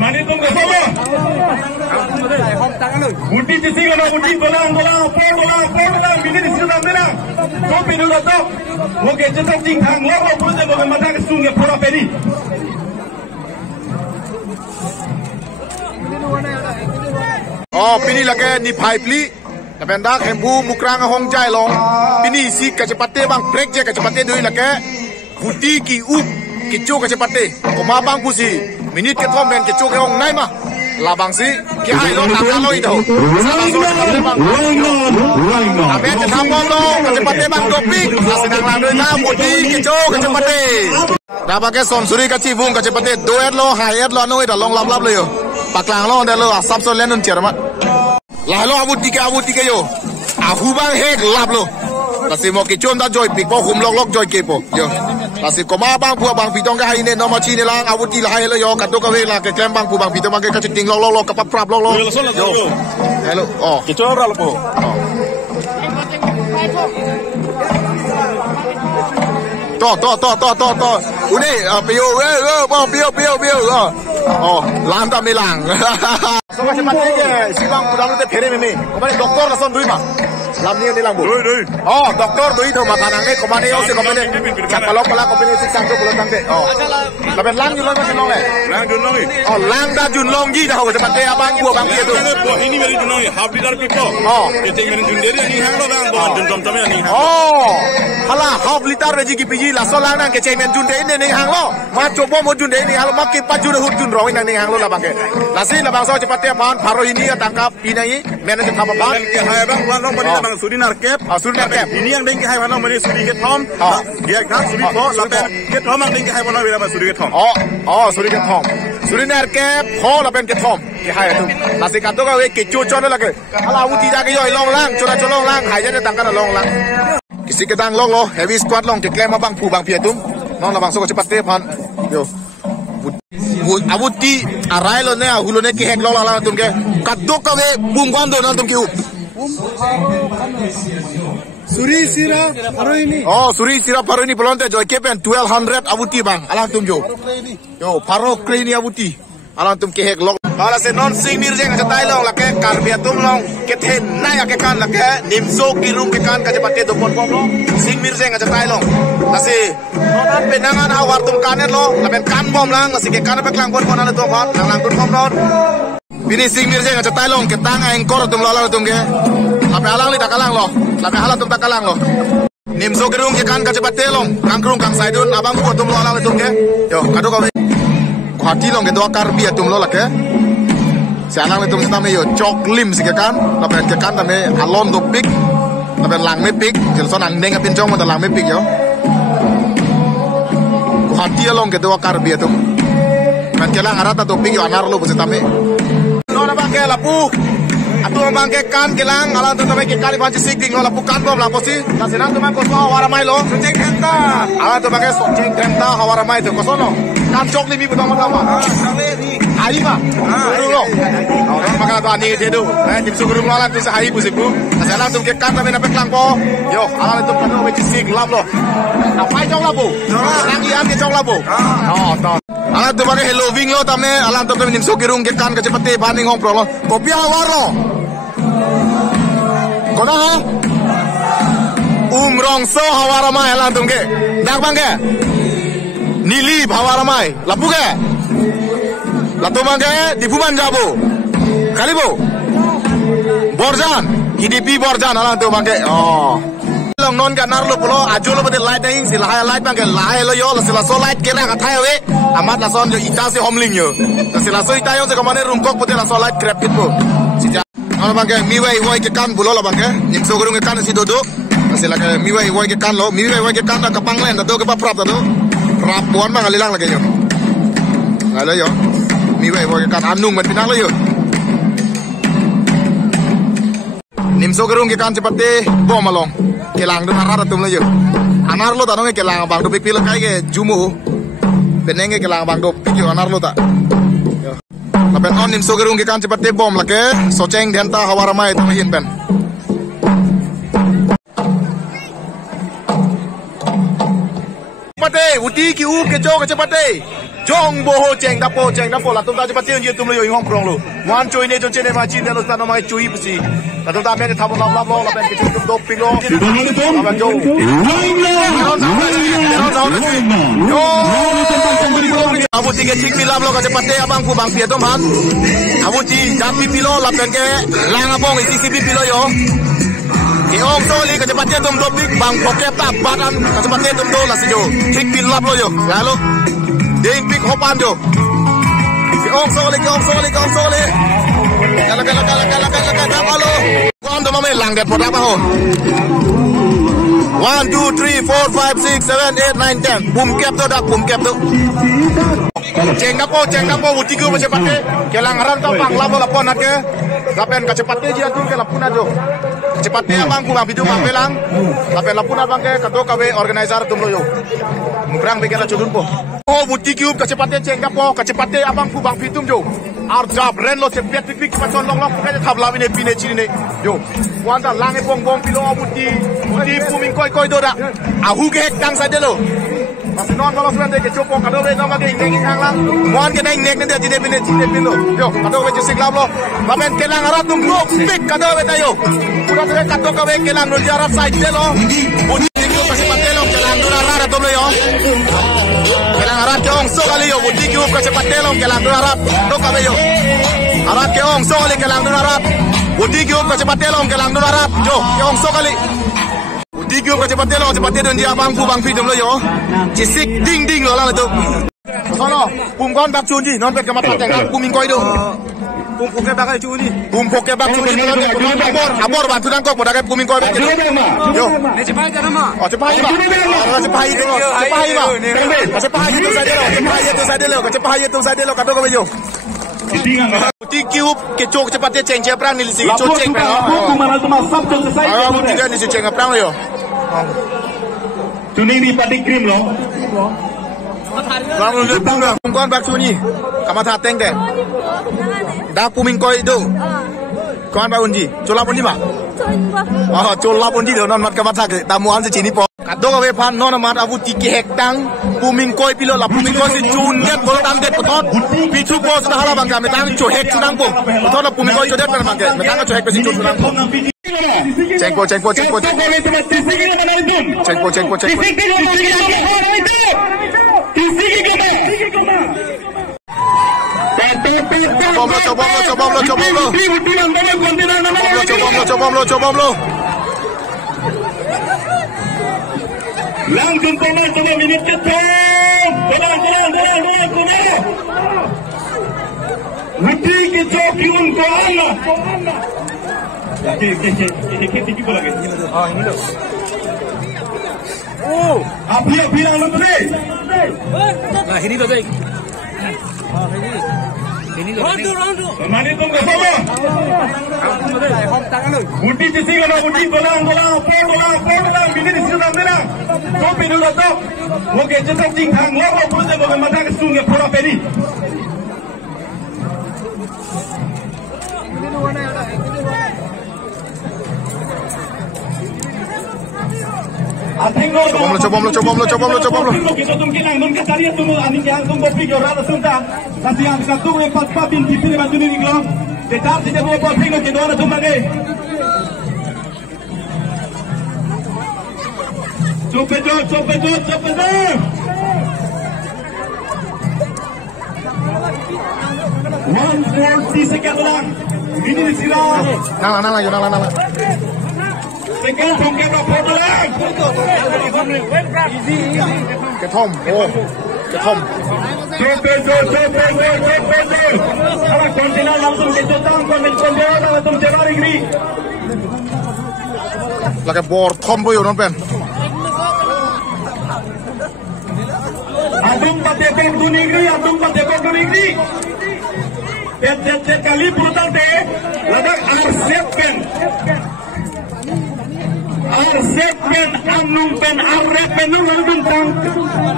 Mani tum ke sama. Uti sisi kana uti bola bini di sini namanya. To pinu lo to. Mo ke jeta ting thang lo pun je mo mata ke sungai pura peri. Oh, pini lagi ni pipe Napenda kembu mukrang hong jai long pini si kecepatan bang break je kecepatan doi lagi putih ki kicu kecepatan koma bang pusi minit ke tom dan kicu ke hong nai mah labang si ki hai lo tak kalau itu salah sudah bang tapi tetap lo kecepatan bang topik sedang lalu na putih kicu kecepatan dah pakai sonsuri kacibung kecepatan doer lo higher lo anu itu long lap lo yo paklang lo dah lo asap so lenun cermat Lalu abu tiga yo, aku bang hek lap lo. Kasi mo kichon da joy pik po humlok joy kepo yo. Kasi koma bang pu bang pitong ka haine no machi ni lang abu ti lahai lo yo kato ka we la ke klem bang pu bang pitong bang ke kachiting lo ka prap lo. Yo. Hello. Oh. Kichon ra lo po. To. Uni pio. Oh, lang ta mi lang. So macam mana je? Si bang pulang tu pere meme. Kemana doktor langsung duit mah? Lam ni ni lang bu. Oh, doktor duit tu makanan ni. Kemana yo si kemana? Kalau kemana si sang tu belum tangke. Oh. Tapi lang junlong macam mana? Lang junlong ni. Oh, lang dah junlong ji dah. Macam mana abang buat bang dia tu? Ini beri junlong ni. Half liter pipo. Oh. Kita ingin junderi ni hang lo bang. Buat junlong tamai ni. Oh. Halah half liter reji ki piji langsung lang nang kecai men junderi ni hang lo. Mak coba mau junderi ni hang lo mak kipas junderi hut junrong ni hang lo lah bang ke. Lasi lah bang so cepat pan paro ini tangkap ini manajer apa bang? Hai bang, warna mana bang suri narkep. Suri narkep. Ini yang dengki hai warna mana suri ketom. Dia kan suri po, lapen ketom yang dengki hai warna bila suri ketom. Suri ketom. Suri narkep, po lapen ketom. Hai itu. Nasi kanto ka we kecu chon lagi. Kalau awu tidak ke yo long lang, long lang, hai jadi tangkap long lang. Kisi kedang long lo, heavy squad long diklaim bang pu bang pietum. Nong la bang so cepat pan. Yo. Abu ti arai lo ne ahulo ne ki hek lo la tum ke kaddo ka we bum kwando na tum ki u Suri sira paro ini pelonte joy kepen 1200 abu ti bang alang tum jo yo paro kreni abu ti alang tum ki hek lo bala se non sing mir jeng ka tai long la ke karbia tum long ke the na ya ke kan la ke nimso ki rum ke kan ka japate do pon pom lo sing mir jeng ka tai long nasi nonan penangan awar tum kanet lo lapen kan bom lang nasi ke kan pe klang pon pon ala to kan lang tum pom non bini sing mir jeng ka tai long ke tang ang kor tum lo la tum ke lape alang li takalang lo lape hala tum takalang lo nimso ki rum ke kan ka japate long kang krung kang saidun abang ko tum lo ala tum ke yo kado ka hati long ke do karbia tum lo la ke Sialang itu mesti yo coklim sih kan, tapi kan tapi alon do pik, tapi lang me pik, jelson andeng apin cong mau lang me pik yo. Hati along gitu karbi itu, kan kelang arata do pik yo anar lo buat tapi. Nona bangke lapu, atuh bangke kan kelang alang tu tapi kali banci sik lo lapu kan bom lapu sih, kasinan tu bangke koso hawaramai lo, soceng tenta, alang tu bangke soceng tenta hawaramai tu koso no, kan coklim ibu tama tama. Ayi ba? Lo. Orang makan tu ani jedo. Jim sugurum lo alam bisa ayi busiku. Asal tu ke kan tapi napek lang po. Yo, alam tu kan lo sik lap lo. Apa jong lapo? Lagi am ke jong lapo. To. Alam tu pakai hello wing lo tamne alam tu Jim sugurum ke kan ke cepete baning hong pro lo. Kopi awar lo. Kona ha? Umrong so hawaramai alam tu ke. Dak bang ke? Nili hawaramai. Lapu ke? Lato mangke di Puman Jabo, Kalibo, Borjan, IDP Borjan alang tu mangke. Oh, long non kan narlo polo, ajo lo bete light ning, sila haya light mangke lahai lo yo, sila so light kira katai we, amat lason yo ita se homling yo, sila so ita yo se kamane rungkok bete laso light grab gitu. Sija, alang mangke miwei woi ke kan bulo lo mangke, nimso gurung ke kan si dodo, sila ke miwei woi ke kan lo, miwei woi ke kan ke panglen, do ke prap do, prap buan mang alilang lagi yo, ngalo yo. Miwei woi kan anung man pinang lo yo. Nimso gerung ke kan cepat deh bom malong. Kelang tu narar tum lo yo. Anar lo tanong ke kelang bang do pipil kai ke jumu. Penenge kelang bang do pikir anar lo tak. Yo. Lapen on nimso gerung ke kan cepat deh bom lah ke. Soceng denta hawaramai tu mahin pen. Cepate, uti ki u ke jo ke cepate. Jong boho ceng dapo lah tum ta cepat je tum lo yo hong prong lo wan coi ne jo chene ma chin ne lo ta no mai chui psi ta tum ta me tha lo la ben ke tum do ping lo ba jo yo abu tiga cik pilam lo ka cepat te abang ku bang pia tom han abu ti jam pilo la ben ke lang abong isi sipi pilo yo Kiong soli ka cepat te tum do pik bang pokep ta badan ka cepat te tum do la si jo cik pilam lo yo lalu Ding pick hopan jo. Kiong soli. Kala lo. Kuan do mame lang det pot apa ho. 1 2 3 4 5 6 7 8 9 10. Bum kep to dak bum kep to. Ceng dapo uti ku cepat ke. Kelangaran ta pang labo lapon nak ke. Lapen ka cepat je tu ke lapun ajo. Cepat te abang ku bang bidu bang pelang. Lapen lapun abang ke kato kawe organizer tum lo yo. Mukrang begala chudun po. Oh buti kiup kecepatan ceng kapo kecepatan abang ku bang pitum jo arjab ren lo cepet pik macam long pokoknya tabla ini pine cini jo wanda lange bong pilo buti puming koi doda ahu ke hekang saja lo masih non kalau sudah ke copo kado be nama ke ingin lang mohon ke naik nanti jadi pine cini pilo jo kado be jusik lab lo lamen kelang arat tum blok pik kado be tayo udah tuh kado kawe kelang lo jarak side lo buti kiup kecepatan lo kelang dura rara tum lo yo Kelang arat ke ong so kali yo buti kiup kecepatan telong kelang dun arap do kabe yo arat ke ong so kali kelang dun arap buti kiup kecepatan telong kelang dun arap jo ke ong so kali buti kiup kecepatan telong cepat dun dia bang pu bang pidum lo yo cisik ding lo lang itu sono pum kon bak chun ji non pet kemat teng pum ming koi do pum poke bak chu ni pum poke bak chu ni abor batu dang kok bodak pum ming koi bak yo ne cepai kana ma oh cepai ma cepai itu saja lo kado ko yo buti kiup ke chok cepat te ceng prang ni lisi chok ceng prang buti kan ni ceng prang yo Tuni ni pati krim lo Bang lu bang pum kon bak chu ni kama tha teng de da puming koi do kon ba unji chola pun di ma oh chola pun di do non mat kama tha ke tamu an se chini po kado ka we phan non mat abu ti ki hek tang puming koi pilo la puming koi si chun get bol tam det potot pi chu po sa hala bang ka me tang cho hek chunang po potot la puming koi cho det per bang ke me tang cho hek pe si chunang po cengko coba lo langsung pemain coba minit ketong jalan Budi kita kiun ko Allah Kita juga lagi oh ini loh oh api lang lo pre nah ini tuh baik ini rondo mani tuh ke bawah Budi sisi kana Budi bolang bini di sini menang to pinu lo to mo ke cetak jing thang lo ko pun se mata ke sungai pura peri coba lo. Kita tumkilang dun kasariya tumu aning yang tum bopi jora sunta. Kasi ang satu we pat patin kipine batuni niglo. Detar se jabo bopi ko ke dora tumage. Coba. 140 second lang. Ini sila. Nala. Second from ke no photo lang. Ke thom. Coba. Ala kontina langsung ke tang kon konjera langsung jalan ini. Lagi bor thom bo yo non pen. Adum patepeng dunigri. Pet kali brutal deh. Ladak arsepken anung pen arrepen nung tang.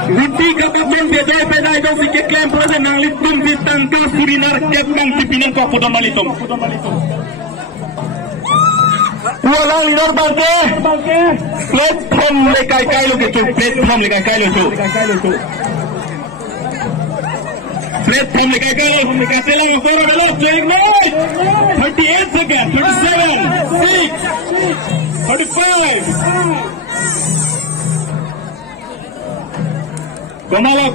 Ruti kapten bedai pedai dong sikit klaim proses nang litum ditangka surinar kep nang sipinan ko foto malitum. Walang linar bangke. Platform lekai lo ke tu. Breath from the Kakal, from the Catalan, for the left, playing right. 38 seconds, 37, 6, 35. Come on.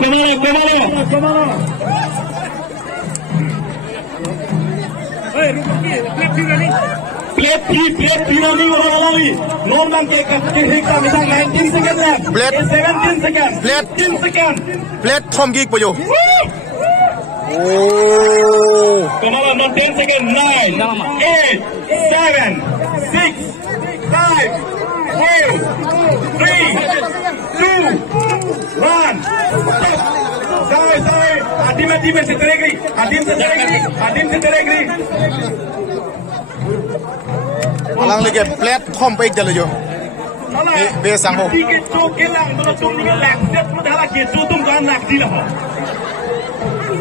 Plate 3 running only. No man take 19 seconds left. 17 seconds. 10 seconds. Plate Tom Geek for you. Come on, 10 seconds. 9, 8, 7, 6, 5, 4, 3, 2, 1. Sorry. Adim se teregri. Alang lagi plate Tom baik dah lejo. Besang ho. Tiket tu kelang, tu ni lak set tu dah lak tu tum kan lak di lah.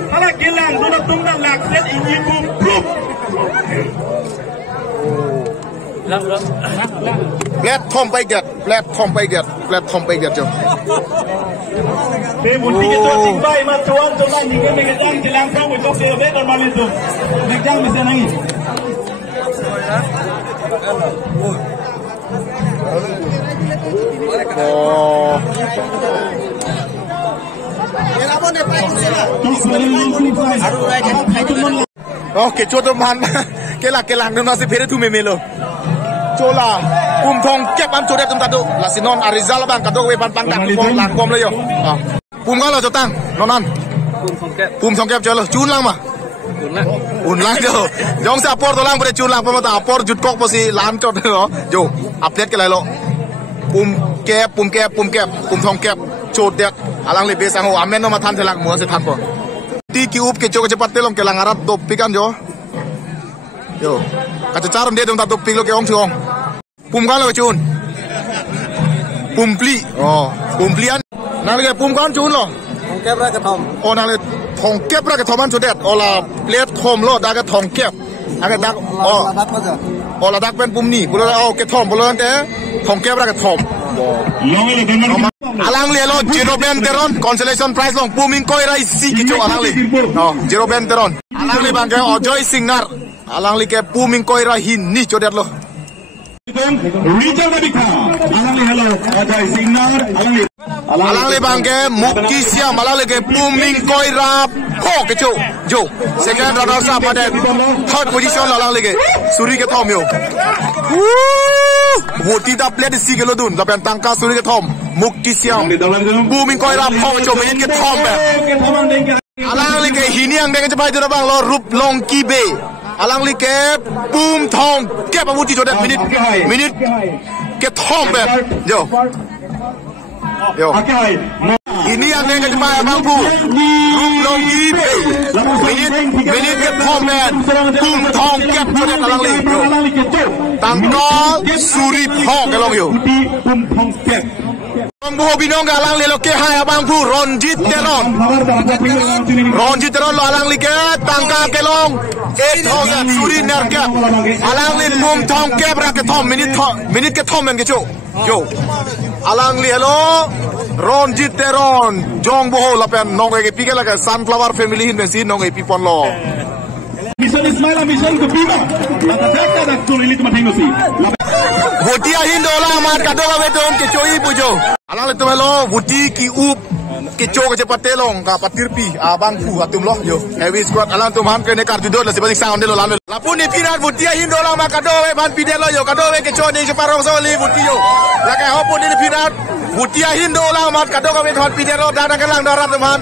Kalau kelang tu dah lak set ini pun proof. Plate Tom baik dah jo. Pebun tiket tu tingbai matuan tu lah ni kan kelang kau itu sebab normal itu. Jangan mesti nangis. Oke, coba man, kelang tu nasi pere tu memelo. Cola, tong kep am coret tum tadu. Lasinon Arizal bang kado wepan pangkat langkom le yo. Kalau jotang, nonan. Tong kep jalo, cun lang mah. Unlang jo, jong se apor tolang pada cun lang pemata apor jut kok pasi lan cot lo. Jo, update ke lo. Pum kep, tong kep, cot dek. Alang lebih sang ho, amen no matan telang muan se tanpo. Ti ki up ke cok cepat telong ke lang arab top pikan jo. Yo, kata cara dia dong top pik lo ke ong ciong. Pum kalau cun. Pumpli, pumplian. Nang le pum kan cun lo. Tong kep ra ke thom. Nang le thong kep ra ke thoman jodet. Ola plate thom lo da ke thong kep. Agak dak Dak pa ja. Ola dak pen pum ni. Pula ke thom pula ante thong kep ra ke thom. Alang le lo zero ben teron consolation prize long puming koi rai si ke jo alang le. Zero ben teron. Alang le bang ke ojoy singnar. Alang le ke puming koi rai hin ni jodet lo. Alang le bang ke mukki siam alang le ke puming koi rap ho ke jo second runner up pada third position alang le ke suri ke thom yo Voti da plate si ke lo dun lapan tangka suri ke thom mukki siam puming koi rap ho ke jo minit ke thom alang le ke hiniang dengan cepat tu bang lo rup long ki be alang li ke boom thong ke pamuti jodan minit ke thom be yo ini yang dengan cepat bang bu rup long ki be minit ke thom be boom thong ke jodan alang li yo tangko suri thong ke long yo Bang buho binong alang le lo ke hai abang bu ronjit teron lo alang li ke tangka ke long 8,000 suri ner ke alang li mum thong ke bra ke thom minit ke thom men ke cho yo alang li hello ronjit teron jong buho lapen nong ke pikela ke sunflower family hin mesin nong e pipon lo Mission Ismail mission ke pima maka dakta dak tu ini cuma tengok sih Votia hindo la mat ka doga betom ke choi pujo alang le tu lo voti ki up ke cho ke cepat telong ka patirpi abang pu atum lo yo heavy squad alang tu man ke ne kar judot la sebalik sound de lo lan la pun ni pirat votia hindo la mat ka do we ban pide lo yo ka do we ke cho ni separong so li voti yo la ka hopun ni pirat votia hindo la mat ka do ka we thot pide lo dan ka lang darat tu man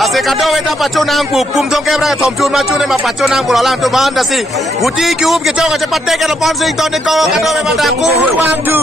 la se ka do we ta pacho nang pu pum thong ke bra thom chun ma chun ne ma pacho nang pu lang tu man da si voti ki up ke cho ka cepat te ke lo pon sing ton ne ko ka do we ma da ku wang du